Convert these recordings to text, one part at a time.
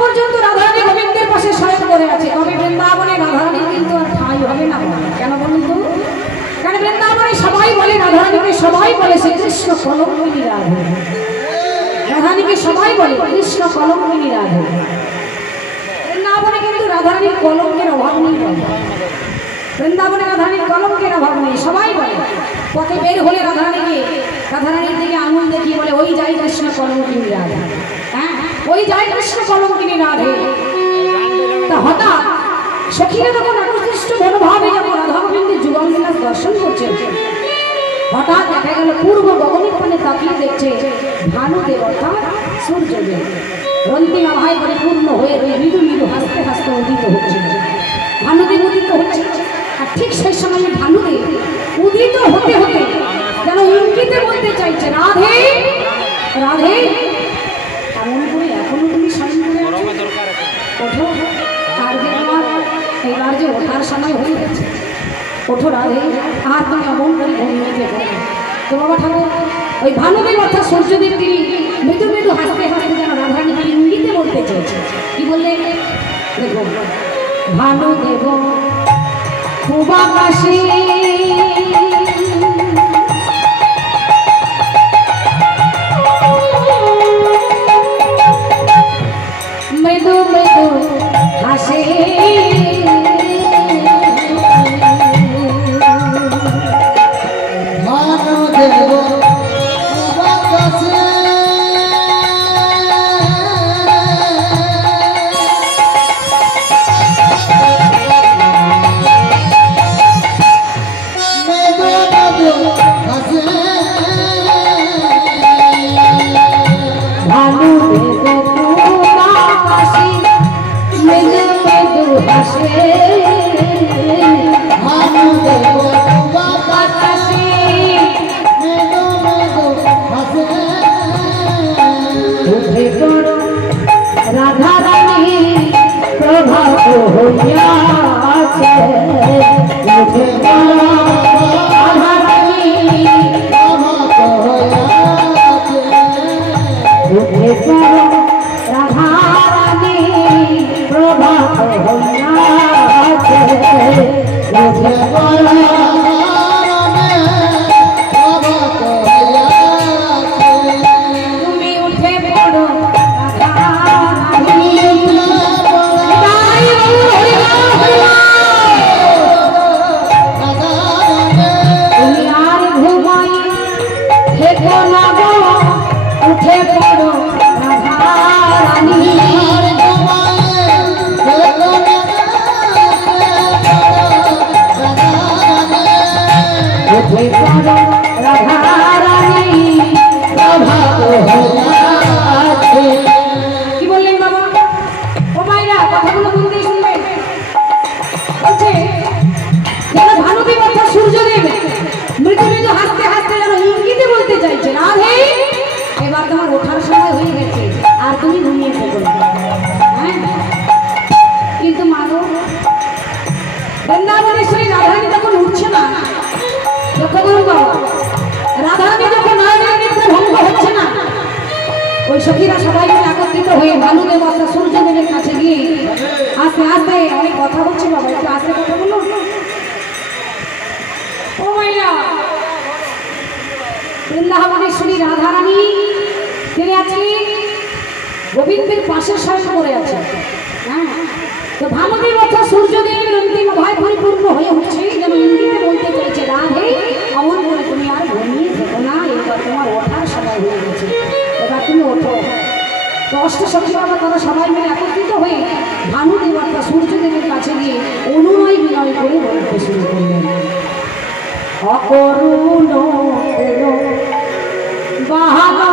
পর্যন্ত রাধারানী গোবিন্দের পাশে শয়ন করে আছে, তবে বৃন্দাবনে রাধারানী কিন্তু আর ঠাঁই হবে না। কেন বলুন তো? কারণ বৃন্দাবনে সবাই বলে রাধারানীকে, সবাই বলে সে কৃষ্ণ কলঙ্কিনী রাধে। রাধারানীকে সবাই বলে কৃষ্ণ কলঙ্কিনী রাধে। বৃন্দাবনে কিন্তু রাধারানীর কলঙ্কের অভাব নেই। বৃন্দাবনে রাধারানীর কলঙ্কের অভাব নেই, সবাই বলে। পথে বের হলে রাধারানীর দিকে আঙুল দেখিয়ে বলে ওই যাই কৃষ্ণ কলঙ্কিনী রাধে। হ্যাঁ, ওই যাই কৃষ্ণ কলঙ্কিনী রাধে। তা হঠাৎ সখীরা যখন আকৃষ্ট মনোভাবে যখন রাধা গোবিন্দের যুগল বিলাস দর্শন করছে, হঠাৎ দেখা গেল পূর্ব গগনের পানে তাকিয়ে দেখছে ভানুদেব অর্থাৎ সূর্যদেব রন্তিমা ভাই পরিপূর্ণ হয়ে মৃদু মৃদু হাসতে হাসতে উদিত হচ্ছে। ভানুদেব উদিত হচ্ছে, আর ঠিক সেই সময় ভানুদেব উদিত হতে হতে যেন ইঙ্গিতে বলতে চাইছে রাধে রাধে। এমন করে এখনো তুমি স্মরণ করে ওঠো, আর যে তোমার এইবার যে ওঠার সময় হয়ে গেছে, ওঠো রাধে, আর তুমি এমন করে ঘুমিয়ে দেবে। তো বাবা ঠাকুর ওই ভানুদেব অর্থাৎ সূর্যদেব তিনি মৃদু মৃদু হাসতে হাসতে যেন রাধারানীকে ইঙ্গিতে বলতে চেয়েছে। কি বললে দেখো, ভানুদেব খুব আকাশে মৃদু মৃদু হাসে, রাধারানী প্রভাব হইয়াছে, রাধারানী রাধারানী প্রভাব হইয়াছে, তুমি উঠে পড়ো তুমি আর ঘুমাই থেকো না গো, উঠে পড়ো রাধারানী। উঠে পড়ো রাধারানী প্রভাব হইয়াছে। কি বললেন বাবা? ও মাইরা কথাগুলো মন দিয়ে শুনবেন। বলছে যেন ভানুদেব অর্থাৎ সূর্যদেব মৃদু মৃদু হাসতে হাসতে যেন ইঙ্গিতে বলতে চাইছে রাধে এবার তোমার ওঠার সময় হয়ে গেছে, আর তুমি ঘুমিয়ে থাকো। হ্যাঁ, কিন্তু মাগো বৃন্দাবনেশ্বরী রাধারানী যখন উঠছে না, লক্ষ্য করুন বাবা, রাধারানী যখন নয়নের নিদ্রা ভঙ্গ হচ্ছে না, ওই সখীরা সবাই মিলে একত্রিত হয়ে ভানুদেব অর্থাৎ সূর্যদেবের কাছে গিয়ে আস্তে আস্তে অনেক কথা হচ্ছে। বাবা একটু আস্তে কথা বলুন। ও মাইয়া, বৃন্দাবনেশ্বরী রাধারানী তিনি আজকে গোবিন্দের পাশে শয়ন করে আছে। হ্যাঁ, তো ভানুদেব অর্থাৎ সূর্যদেবের অন্তিম ভয় পরিপূর্ণ হয়ে উঠছে, যেন ইঙ্গিতে বলতে চাইছে রাধে অমন করে তুমি আর ঘুমিয়ে থেকো না, এবার তোমার ওঠার সময় হয়ে গেছে, এবার তুমি ওঠো। তো অষ্টসখী বাবা তারা সবাই মিলে একত্রিত হয়ে ভানুদেব অর্থাৎ সূর্যদেবের কাছে গিয়ে অনুনয় বিনয় করে বলতে শুরু করলেন, অকরুণ বাহালা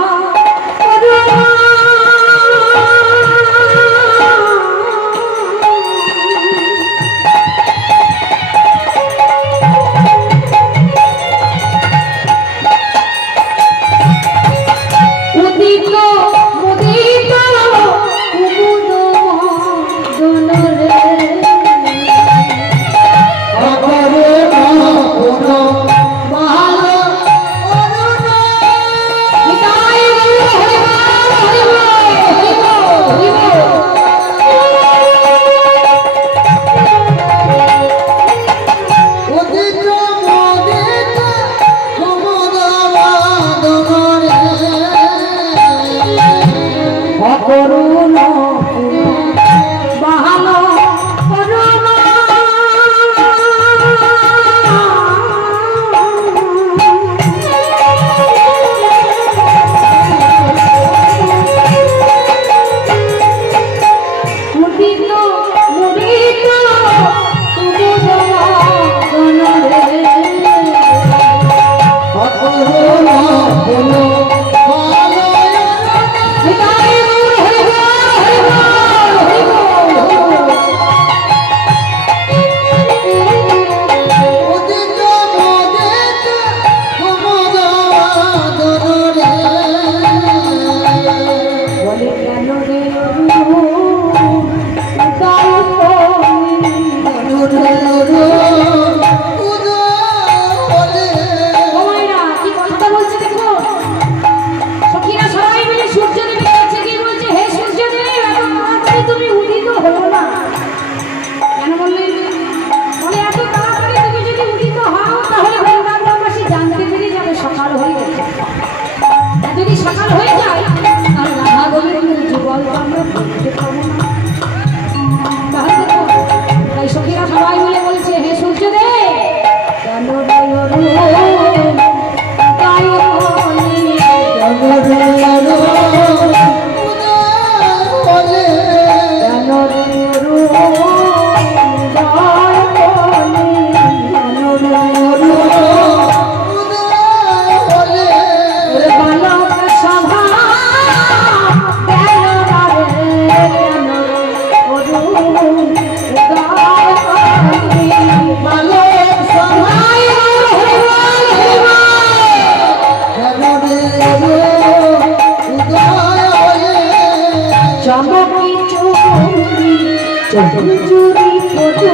চঞ্চুরি পদু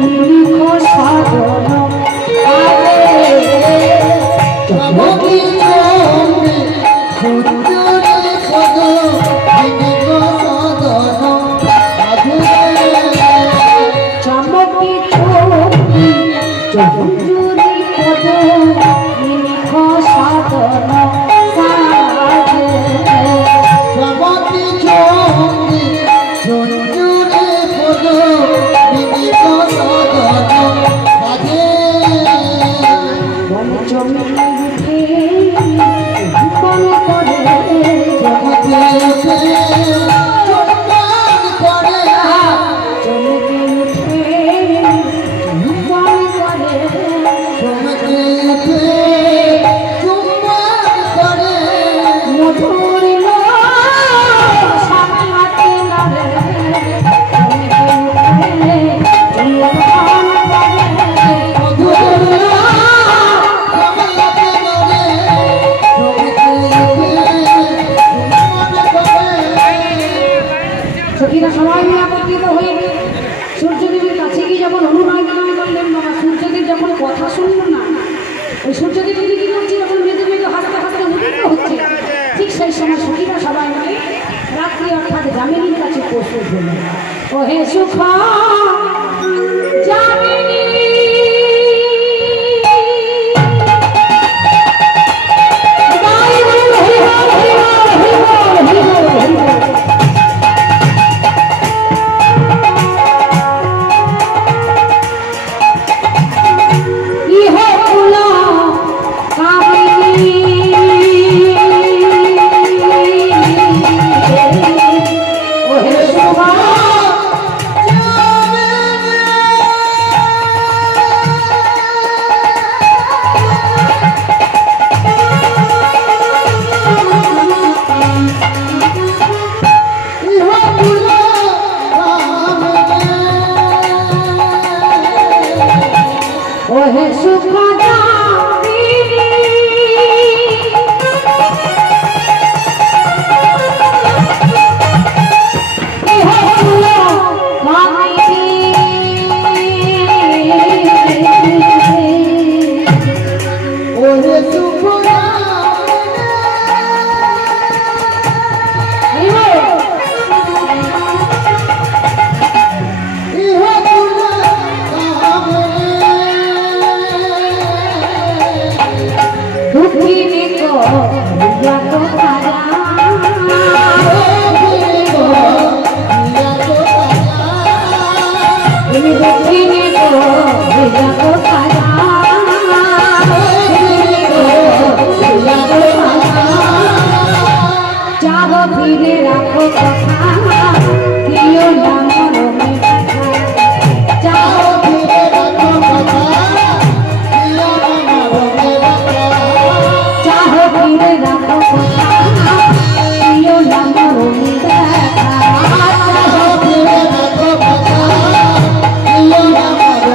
নিরিখ সাধন চমকি চমকি চঞ্চুরি পদু নিরিখ সাধন চমকি চমকি চঞ্চুরি পদু নিরিখ সাধন ओहे सुखा जामिनी गाय हरि हरि हरि ये हो पुला कामिनी ओहे सुखा ओहे सुखा जामिनी इहो पुला कामिनी ओहे सुखा दुखिनी को या को खाजा दुखिनी को या को खाजा दुखिनी को या को खाजा दुखिनी को या को खाजा चाहो फिरे रखो कथा कियो नाम रोमे चाहो फिरे रखो कथा कियो नाम रोमे फिरे रखो कथा कियो नाम रोमे चाहो फिरे रखो कथा कियो नाम रोमे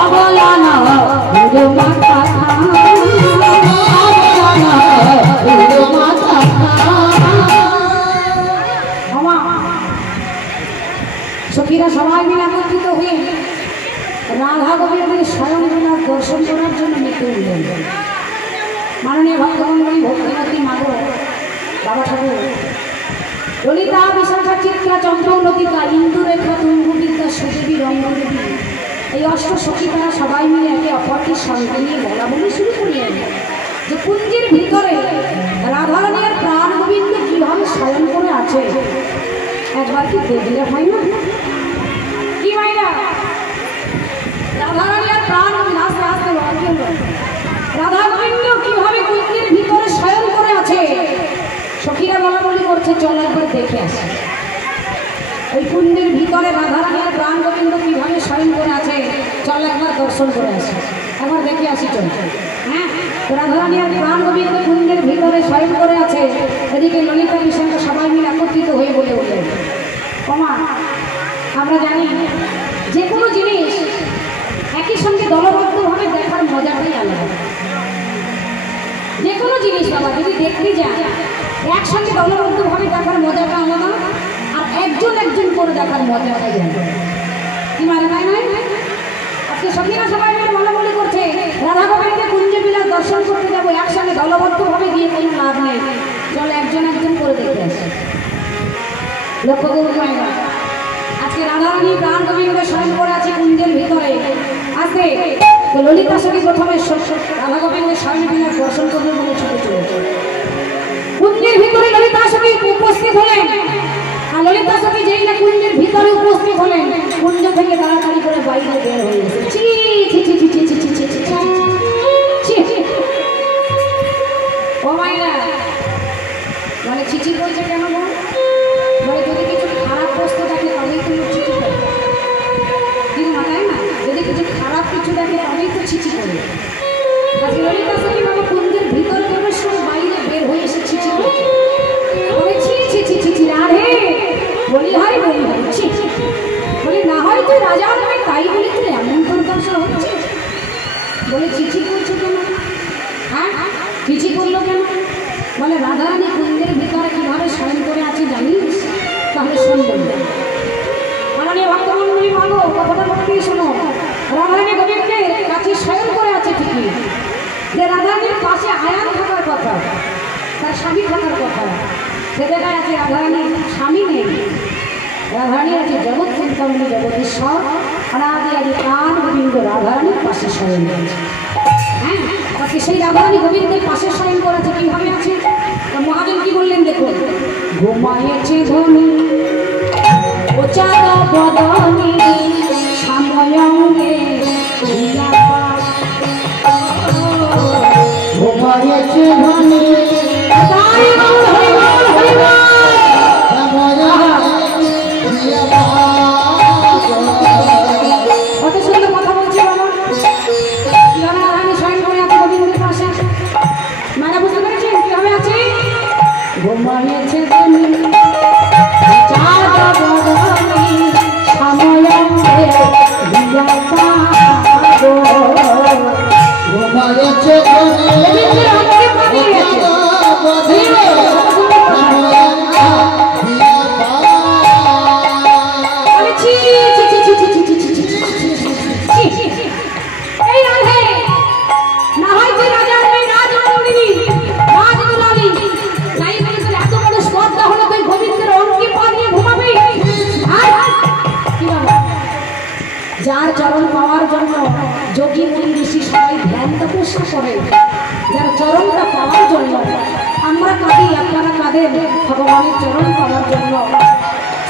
अबला ना यो माता दुनिया बोला ना यो माता सखीरा सबाई मिले एकत्रित हुए राधा गोविंद स्वयं दर्शन करार जन्य निकले दिलेन माननीय भक्तमंडली भक्तिमती माधव बाबा ठाकुर ललिता विशाखा चित्रा चंद्र लतिका इंदुरेखा तुंगुबिद्या सुदेवी रंगदेवी এই অষ্ট সখী তারা সবাই মিলে একে অপরকে সঙ্গে নিয়ে বলা বলি শুরু করলেন যে কুঞ্জের ভিতরে রাধারানীর প্রাণ গোবিন্দ কিভাবে শয়ন করে আছে একবার কি দেখলে হয় না কি হয় না রাধারানীর প্রাণ আস্তে আস্তে বাড়তে হলো রাধা করছে চল একবার দেখে আসে ওই কুণ্ডের ভিতরে রাধারানী আর প্রাণ গোবিন্দ কিভাবে শয়ন করে আছে, চল একবার দর্শন করে আসে, একবার দেখে আসি চল। হ্যাঁ, রাধারানী আর প্রাণ গোবিন্দ কুণ্ডের ভিতরে শয়ন করে আছে, এদিকে ললিতা বিশাল সবাই মিলে একত্রিত হয়ে বলে উঠে, ওমা আমরা জানি যে কোনো জিনিস একই সঙ্গে দলবদ্ধভাবে দেখার মজাটাই আলাদা। যে কোনো জিনিস বাবা যদি দেখতে যায় একসঙ্গে দলবদ্ধভাবে দেখার মজাটা আলাদা, আর একজন একজন করে দেখার মজাটাই আলাদা। কি মানে তাই নয়? আজকে সখীরা সবাই মিলে বলাবলি করছে রাধা গোবিন্দের কুঞ্জ বিলাস দর্শন করতে যাবো, একসঙ্গে দলবদ্ধভাবে গিয়ে কোনো লাভ নেই, চল একজন একজন করে দেখে আসে। লক্ষ্য করুন মায়েরা, আজকে রাধারানী প্রাণ গোবিন্দ শয়ন করে আছে কুঞ্জের ভিতরে। আজকে ললিতা সখী প্রথমে রাধা গোবিন্দের শয়ন বিলাস দর্শন করবে বলে ছুটে চলেছে কুঞ্জের ভিতরে। ললিতা সখী উপস্থিত হলেন, আর ললিতা সখী যেই না কুঞ্জের ভিতরে উপস্থিত হলেন, কুঞ্জ থেকে তাড়াতাড়ি করে বাইরে বের হয়ে গেছে। ছি ছি ছি ছি ছি ছি ছি ছি ছি। ও মায়েরা মানে ছিচি বলছে কেন বল? মানে যদি কিছু খারাপ বস্তু থাকে তবেই তো ছিচি করে, কিন্তু মাথায় না যদি কিছু খারাপ কিছু দেখে তবেই তো ছিচি করে। আজকে ললিতা সখী বাবা কুঞ্জের ভিতরে প্রবেশ করে বাইরে বের হয়ে এসে ছিচি করছে, বলে ছি ছি ছি ছি ছি রাধে, বলি হয় ছি, বলে না হয় তুই রাজা নয় তাই বলি তুই এমন দুর্দশা হচ্ছে, বলে চিঠি করছো কেন? হ্যাঁ চিঠি করলো কেন? বলে রাধারানী কুঞ্জের ভিতরে কিভাবে শয়ন করে আছে জানিস? তাহলে শুনবেন মাননীয় ভক্তমন্ডলী ভালো কথাটা বলতে শোনো। রাধারানী গোবিন্দের কাছে শয়ন করে আছে ঠিকই, যে রাধারানীর পাশে আয়ান থাকার কথা, তার স্বামী থাকার কথা, সে জায়গায় আছে রাধারানীর স্বামী নেই, রাধারানী আছে জগৎ চিন্তামণি জগদীশ্বর অনাদি আদি প্রাণ গোবিন্দ রাধারানীর পাশে শয়ন করেছে। হ্যাঁ, তাকে সেই রাধারানী গোবিন্দের পাশে শয়ন করেছে। কিভাবে আছে মহাজন কি বললেন দেখুন, ঘুমাইছে ধনী ও চাঁদা বদনী সাময়ঙ্গে ঘুমাইছে ধনী কত সুন্দর কথা বলছে বাবা। রাধারানী শয়ন করে আছে গোবিন্দের পাশে, মারা বুঝতে পেরেছেন কিভাবে আছে? ঘুমাইছে ধনী চাঁদা বদনী সাময়ঙ্গে ঘুমাইছে যার চরণ পাওয়ার জন্য যোগী মুনি ঋষি সবাই ধ্যান তপস্যা করে, যার চরণটা পাওয়ার জন্য আমরা কাঁদি, আপনারা কাঁদেন ভগবানের চরণ পাওয়ার জন্য,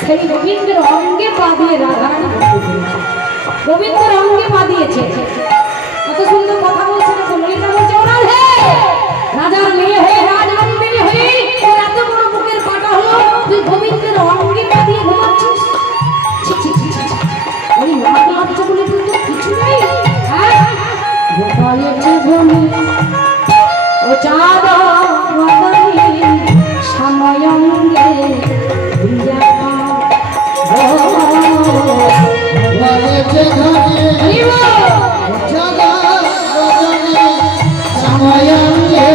সেই গোবিন্দের অঙ্গে পা দিয়ে রাধারানী গোবিন্দের অঙ্গে পা দিয়েছে। কত সুন্দর কথা বলছে না ললিতা বলছে, ও রাধে, রাজার মেয়ে হয়ে রাজনন্দিনী হয়ে তোর এত বড় বুকের পাটা হলো, তুই গোবিন্দের অঙ্গে পা দিয়ে ঘুমাচ্ছিস। ওই নাক লজ্জা বলে তুই তো কিছু নেই। ঘুমাইছে ধনী ও চাঁদা বদনী সাময়ঙ্গে ঘুমাইছে ধনী চাঁদা বদনী সাময়ঙ্গে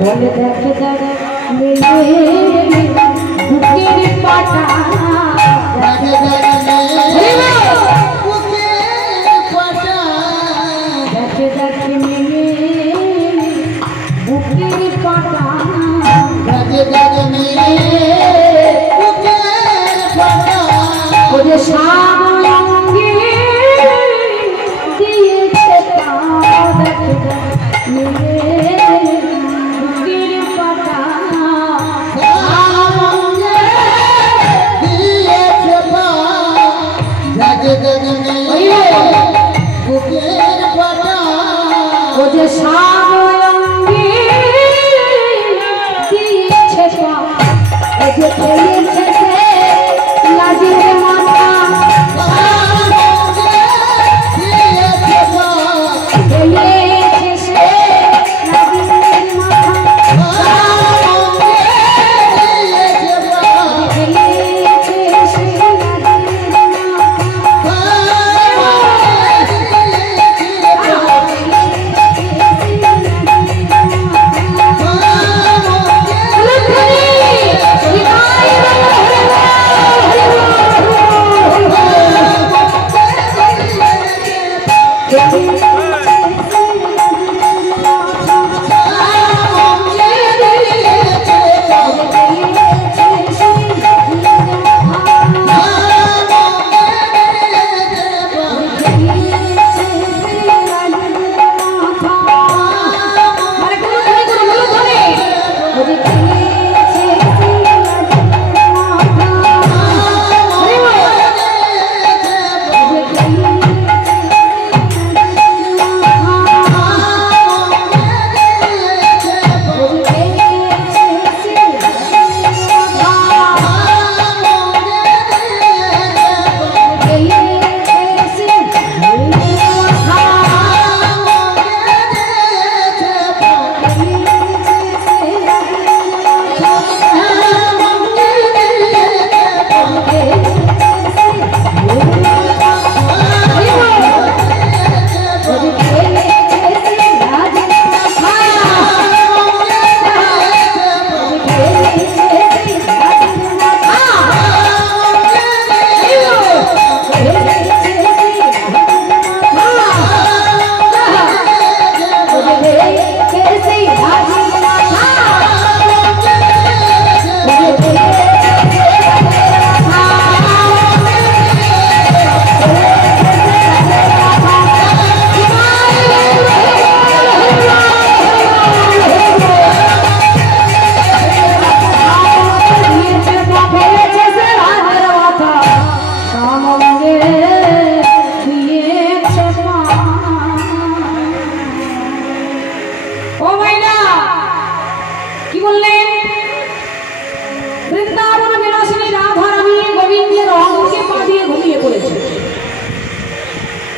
বলে দেখে দেখে মেয়ে বুকের পাটা দেখে দেখে বুকের পাটা দেখে দেখে মেয়ে বুকের পাটা দেখে দেখে মেয়ে বুকের পাটা ওরে সাময়ঙ্গে দিয়েছে পা দেখে দেখে মেয়ে বুকের পাটা বুকের পাটা ও যে সাময়ঙ্গে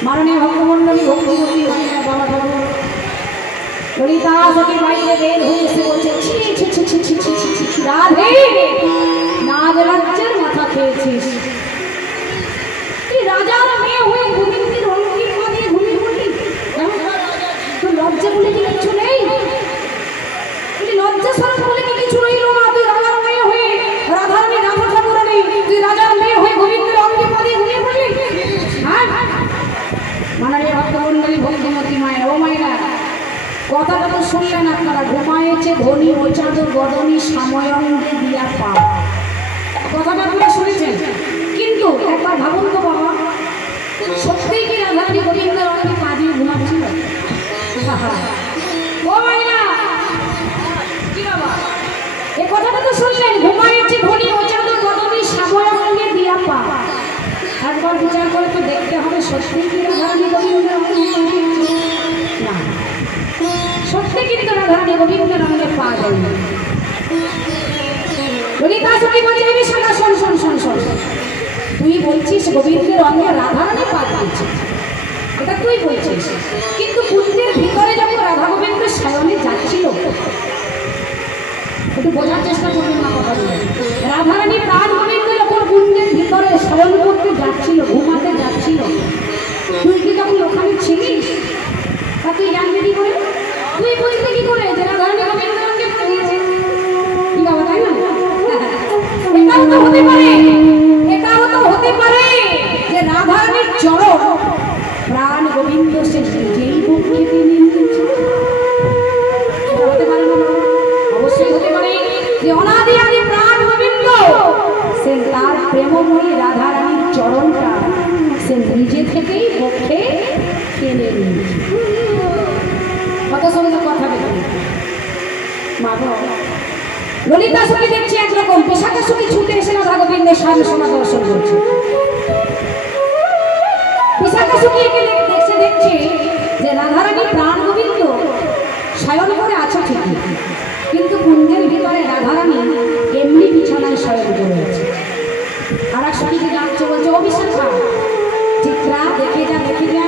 माननीय भक्तमंडली भक्तिमती बाबा ठाकुर ललिता सखी বাইরে বের হয়ে এসে বলছে ছি ছি ছি ছি ছি ছি ছি ছি রাধে নাগ রাজ্যের মাথা খেয়েছিস তুই রাজার মেয়ে হয়ে গোবিন্দের অলঙ্কিত পা দিয়ে ঘুমিয়ে পড়লি তো লজ্জা বলে কি কিছু নেই তুই লজ্জা সরম বলে কি কিছু রইল না তুই রাজার মেয়ে হয়ে রাধারানী রাধা ঠাকুরানী তুই রাজার মেয়ে হয়ে গোবিন্দের অলঙ্কিত পা দিয়ে ঘুমিয়ে পড়লি হ্যাঁ মাননীয় ভক্তমন্ডলী ভক্তিমতী মায়ের ও মায়েরা কথাটা তো শুনলেন আপনারা ঘুমায়েছে ধনী ও চাদর গদনী সাময়ঙ্গে দিয়া পা কথাটা আপনারা শুনেছেন কিন্তু একবার ভাবুন তো বাবা সত্যিই কি রাধারানী গোবিন্দের অলঙ্কিত পা দিয়ে ঘুমাচ্ছিল ও মায়েরা কি বাবা এই কথাটা তো শুনলেন ঘুমায়েছে ধনী ও চাদর গদনী সাময়ঙ্গে দিয়া পা একবার বিচার করে তো দেখতে হবে সত্যিই কি রাধারানী গোবিন্দের না সত্যি কিন্তু রাধারানী গোবিন্দের রঙে পা দেয় ললিতা সখী বলে আমি শোনা শোন শোন শোন শোন তুই বলছিস গোবিন্দের রঙে রাধারানী পা দিয়েছে এটা তুই বলছিস কিন্তু কুঞ্জের ভিতরে যখন রাধা গোবিন্দ শয়নে যাচ্ছিল একটু বোঝার চেষ্টা করবেন না কথাগুলো রাধারানী প্রাণ গোবিন্দ যখন কুঞ্জের ভিতরে শয়ন করতে যাচ্ছিল ঘুমাতে যাচ্ছিল তুই কি তখন ওখানে ছিলিস তা তুই জানবি কি করে তুই বুঝলি কি করে যে রাধারানী গোবিন্দের রঙে পা দিয়েছে কি বাবা তাই না এটাও তো হতে পারে এটাও তো হতে পারে যে রাধারানীর চরণ প্রাণ গোবিন্দ সে যেই বুক খেতে নিয়েছে এটা হতে পারে না অবশ্যই হতে পারে যে অনাদি আদি প্রাণ গোবিন্দ সে তার প্রেমময়ী রাধারানীর চরণটা সে নিজে থেকেই বক্ষে টেনে নিয়েছে কত সুন্দর কথা বলি মা গো ললিতা সখী দেখছি একরকম বিশাখা সখী ছুটে এসে রাধা গোবিন্দের সামনে সোনা দর্শন করছে বিশাখা সখী দেখছে দেখছি যে রাধারানী প্রাণ গোবিন্দ শয়ন করে আছে ঠিকই কিন্তু কুঞ্জের ভিতরে রাধারানী এমনি বিছানায় শয়ন করে আছে। আর এক সঙ্গে ডাকছে, বলছে অভিষেক চিত্রা দেখে যা দেখে যা,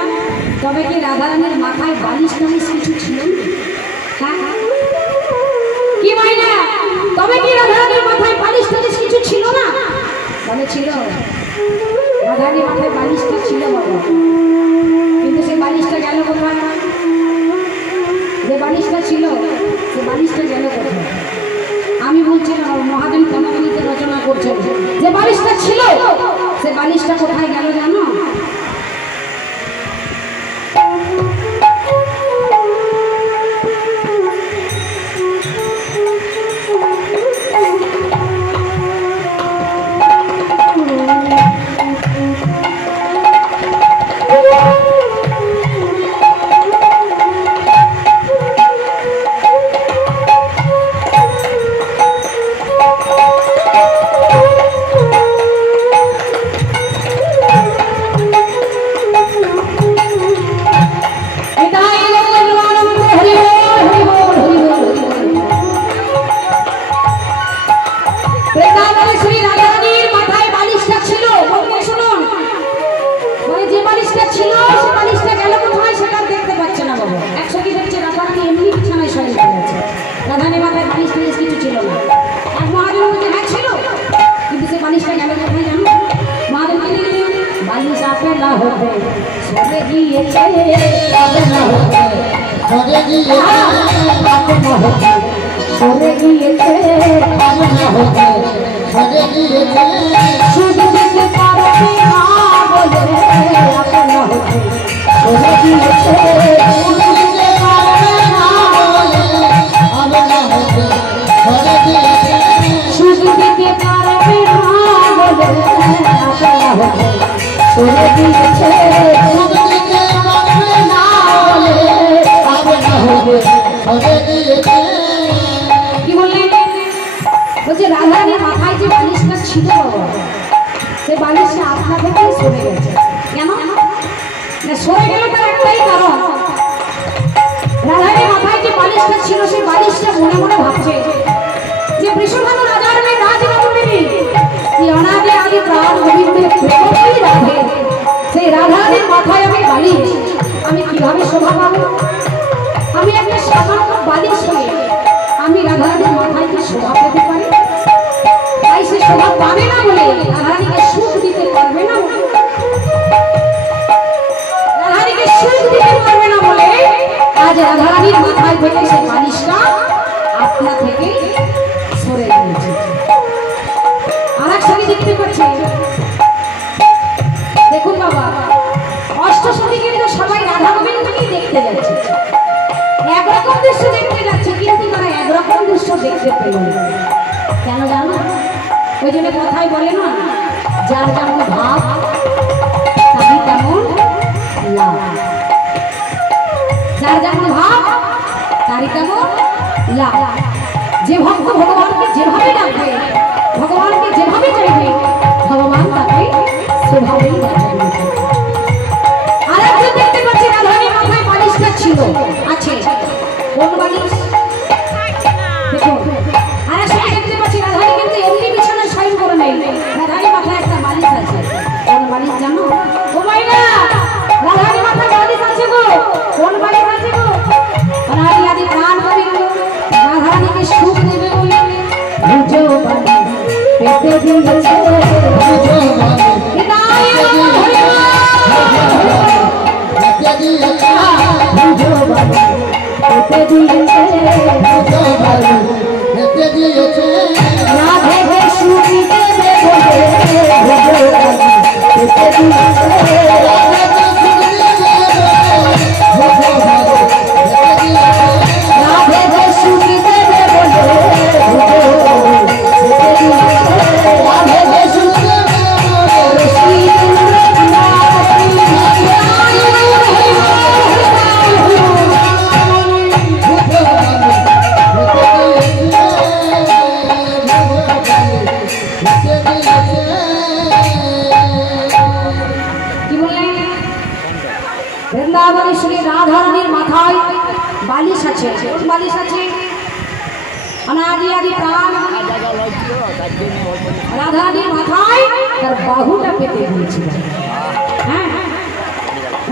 তবে কি রাধারানীর মাথায় বালিশ টালিশ কিছু ছিল? কি মাইনা, তবে কি রাধারানীর মাথায় বালিশ টালিশ কিছু ছিল না? বলে ছিল, রাধারানীর মাথায় বালিশটা ছিল বাবা, কিন্তু সে বালিশটা গেল কোথায়? যে বালিশটা ছিল সে বালিশটা গেল কোথায়? আমি বলছিলাম মহাদেব কনকনীতে রচনা করছেন, যে বালিশটা ছিল সে বালিশটা কোথায় গেল জানো? রাধারানীর মাথায় যে বালিশটা ছিল সে বালিশটা আপনা থেকেই সরে গেছে। কেন সরে গেল? তার একটাই কারণ, রাধারানীর মাথায় যে বালিশটা ছিল সেই বালিশটা মনে মনে ভাবছে যে বৃষভানু রাজার মেয়ে রাজরাজনী অনাদে আগে প্রাণ গোবিন্দের প্রেমই রাধে, সেই রাধারানীর মাথায় আমি বালিশ, আমি কিভাবে শোভা পাবো? আমি একটা সাধারণ বালিশ হয়ে আমি রাধারানীর মাথায় কি শোভা পেতে পারি? তাই সে শোভা পাবে না বলে, রাধারানীকে সুখ দিতে পারবে না বলে, রাধারানীকে সুখ দিতে পারবে না বলে আজ রাধারানীর মাথায় থেকে সে বালিশটা আপনা থেকে সরে গিয়েছে। আর এক সঙ্গে দেখতে পাচ্ছি, দেখুন বাবা, অষ্টসখী কিন্তু সবাই রাধা গোবিন্দকেই দেখতে যাচ্ছে, একরকম দৃশ্য দেখতে যাচ্ছে, কিন্তু তারা একরকম দৃশ্য দেখতে পেল না। কেন জানো? ওই জন্য কথাই বলে না, যার যেমন ভাব তারই তেমন লাভ, যার যেমন ভাব তারই তেমন লাভ। যে ভক্ত ভগবানকে যেভাবে ডাকবে, ভগবানকে যেভাবে চাইবে, ভগবান তাকে সেভাবেই ডাকবে। আর একজন দেখতে পাচ্ছি রাধারানীর মাথায় বালিশটা ছিল, আছে। কোন বালিশ? দেখুন, আর একসাথে দেখতে পাচ্ছি রাধারানী কিন্তু এমনি বিছানায় শয়ন করে নেই, রাধারানীর মাথায় একটা বালিশ আছে। কোন বালিশ জানো? ও মাইনা, রাধারানীর মাথায় বালিশ আছে গো। কোন বালিশ আছে গো? রানী আদি প্রাণ গোবিন্দ রাধারানীকে সুখ দেবে বলে বুঝো বালিশ পেতে দিয়েছে, বুঝো রাধে সুখী দেবে বৃন্দাবনে শ্রী রাধারানীর মাথায় বালিশ আছে। কোন বালিশ আছে? अनादि आदि प्राण राधारानीর মাথায় তার বাহুটা পেতে দিয়েছিল। হ্যাঁ,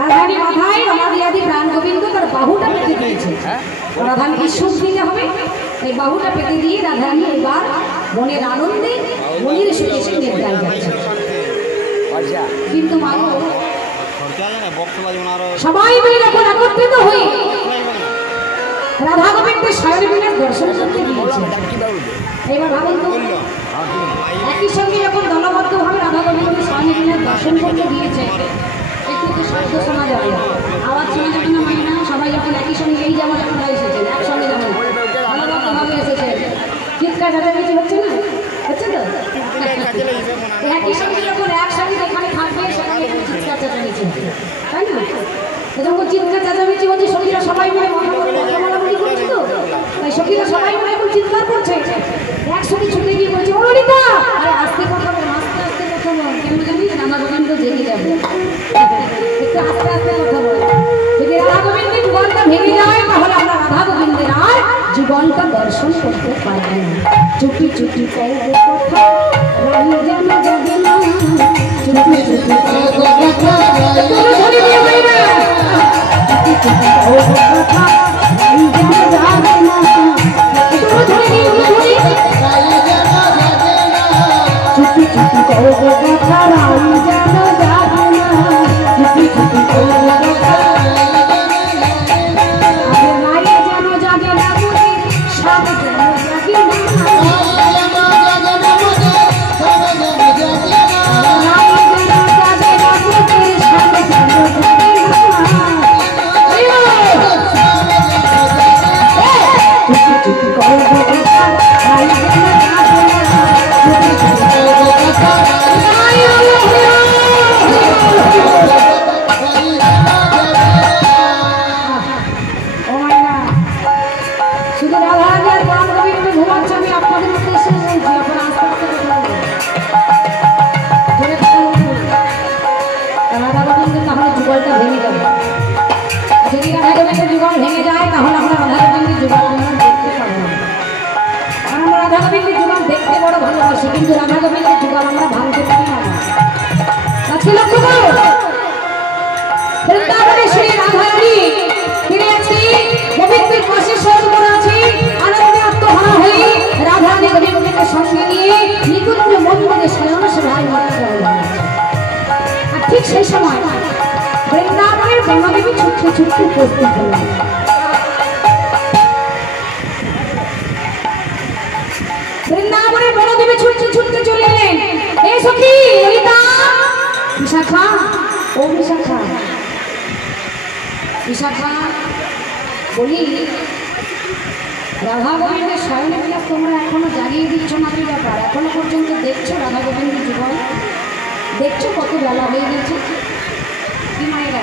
রাধারানীর মাথায় অনাদি আদি প্রাণ গোবিন্দ তার বাহুটা পেতে দিয়েছে। রাধারানীকে সুখ দিতে হবে, এই বাহুটা পেতে দিয়ে রাধারানী এবার মনের আনন্দে মনের সুখে এসে নিদ্রায় যাচ্ছে। কিন্তু মানুষ সবাই মিলে যখন একত্রিত হয়ে রাধা গোবিন্দের শয়ন বিলাস দর্শন করতে গিয়েছে, এবার ভাবুন তো একই সঙ্গে যখন দলবদ্ধভাবে রাধা গোবিন্দের শয়ন বিলাস দর্শন করতে গিয়েছে, একটু তো শব্দ শোনা যাবে, আওয়াজ শোনা যাবে না, মানে না সবাই যখন একই সঙ্গে এই যেমন আপনারা এসেছেন একসঙ্গে যেমন দলবদ্ধভাবে এসেছে, চিৎকার চেঁচামেচি হচ্ছে না, হচ্ছে তো একই সঙ্গে যখন একসঙ্গে যেখানে থাকবে সেখানে চিৎকার চেঁচামেচি হচ্ছে, তাই না? যখন চিৎকার চেঁচামেচি হচ্ছে সখীরা সবাই মিলে বলাবলি করছে, তো তাই সখীরা সবাই মিলে এখন চিৎকার করছে, একসঙ্গে ছুটে গিয়ে বলছে ও ললিতা, আরে আস্তে কথা বল, আস্তে আস্তে কথা বল, কেন জানিস রাধা গোবিন্দ জেগে যাবে, একটু আস্তে আস্তে কথা বল। যদি রাধা গোবিন্দের জীবনটা ভেঙে যায় তাহলে আমরা রাধা গোবিন্দের আর জীবনটা দর্শন করতে পারবো না। চুপি চুপি করবো কথা রানী যেন যাবে না, চুপি চুপি করবো কথা ধরে নিয়ে হয় না, চুপি চুপি করবো কথা রানী যেন যাবে না, ধরে নিয়ে চুপি চুপি করবো কথা রানী যেন যাবে না, চুপি চুপি করবো কথা কিন্তু রাধা গোবিন্দের যুগল আমরা ভাঙতে পারি না। আজকে লক্ষ্য করো বৃন্দাবনে শ্রী রাধারানী ফিরে আছি, গোবিন্দের পাশে শয়ন করে আছি, আনন্দে আত্মহারা হয়ে রাধারানী গোবিন্দকে সঙ্গে নিয়ে নিকুঞ্জ মন্দিরে শয়ন সভায় মগ্ন হলেন। আর ঠিক সেই সময় বৃন্দাবনের বনদেবী ছুটতে ছুটতে উপস্থিত হলেন। বৃন্দাবনে বনদেবী ছুটতে ছুটতে চলে এলেন। এই সখী ললিতা, বিশাখা, ও বিশাখা, বিশাখা বলি রাধা গোবিন্দের শয়ন বিলাস তোমরা এখনো জানিয়ে দিচ্ছ না, কি ব্যাপার? এখনো পর্যন্ত দেখছো রাধা গোবিন্দের জীবন, দেখছো কত বেলা হয়ে গেছে, কি মায়েরা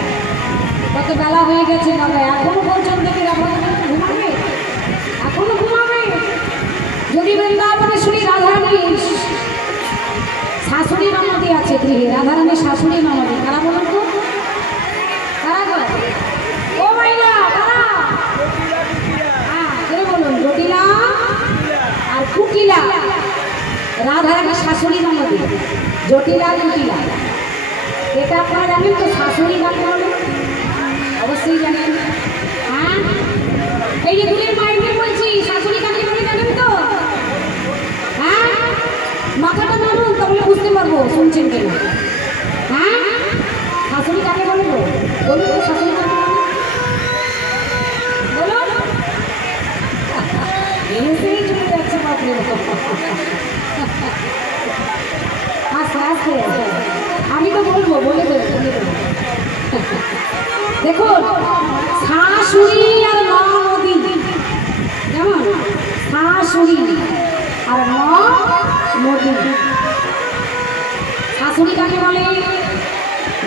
কত বেলা হয়ে গেছে বাবা, এখনো পর্যন্ত কি রাধা গোবিন্দ ঘুমাবে? এখনো ঘুমাবে? যদি বৃন্দাবনে শুনি রাধারানীর শাশুড়ি ননদি আছে গৃহে, রাধারানীর শাশুড়ি ননদি কারা বলুন তো? কারা গো? ও মাইনা কারা? হ্যাঁ কে বলুন? জটিলা আর কুকিলা, রাধারানীর শাশুড়ি ননদি জটিলা কুকিলা। এটা আপনারা জানেন তো শাশুড়ি কাকে বলে? অবশ্যই জানেন। হ্যাঁ এই যে দূরের মায়েরকে বলছি শাশুড়ি কাকে বলে জানেন তো? হ্যাঁ মাথাটা নাড়ুন তাহলে বুঝতে পারবো শুনছেন কেন। হ্যাঁ শাশুড়ি কাকে বলে গো? বলুন তো শাশুড়ি কাকে বলে? বলুন। এসেই চলে যাচ্ছে বাপরে, আস্তে আস্তে আমি তো বলবো, বলে দেবো বলে দেবো। দেখুন শাশুড়ি আর ননদি, যেমন শাশুড়ি আর ননদি। শাশুড়ি কাকে বলে?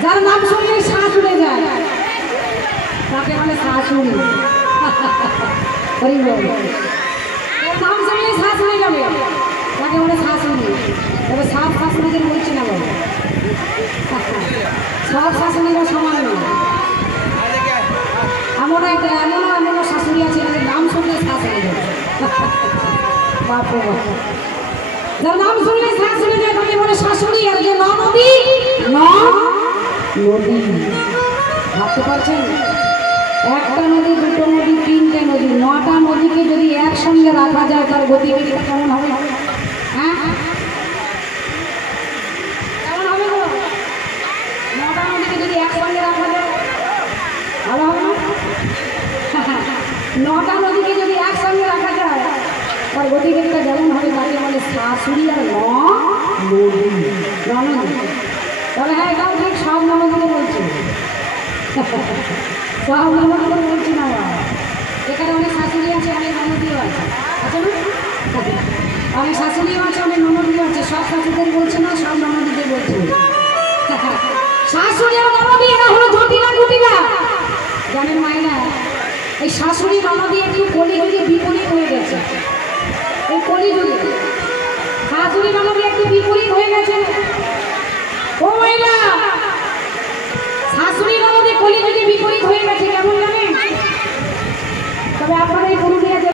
যার নাম শুনলে শ্বাস উড়ে যায় তাকে বলে শাশুড়ি। নাম শুনলে শ্বাস উড়ে যাবে তাকে বলে শাশুড়ি। তবে সব শাশুড়িদের বলছি না বলে, সব শাশুড়িরা সমান নয়। এমনও শাশুড়ি আছে যাদের নাম শুনলে শ্বাস উড়ে যাবে। বাপরে বাপ, যার নাম শুনলে শাশুড়ি যায় তাকে বলে শাশুড়ি, আর যে নদী নদী, ভাবতে পারছেন? একটা নদী, দুটো নদী, তিনটে নদী, 9টা নদীকে যদি একসঙ্গে রাখা যায় তার গতিবিধিটা কেমন হবে? হ্যাঁ কেমন হবে গো? 9টা নদীকে যদি একসঙ্গে রাখা যায় ভালো হবে না? 9টা নদীকে যদি একসঙ্গে রাখা যায় তার গতিবিধিটা যেমন হবে তাকে বলে শাশুড়ি আর নদী। তবে হ্যাঁ এটাও ঠিক, সব নদীকে বলছি, সব নদীকে বলছি না। এখানে অনেক শাশুড়ি আছে, অনেক ননদিও আছে, আছে না? অনেক শাশুড়িও আছে, অনেক ননদিও আছে, সব শাশুড়িদের বলছে না, সব ননদিদের বলছে। শাশুড়ি আর ননদি এরা হলো জটিলা কুটিলা, জানেন মাইনা? এই শাশুড়ি ননদি একটু কলিযুগে বিপরীত হয়ে গেছে। এই কলিযুগে শাশুড়ি ননদি একটু বিপরীত হয়ে গেছে। ও মাইনা, শাশুড়ি ননদি কলিযুগে বিপরীত হয়ে গেছে, কেমন জানেন? তবে আপনারা এই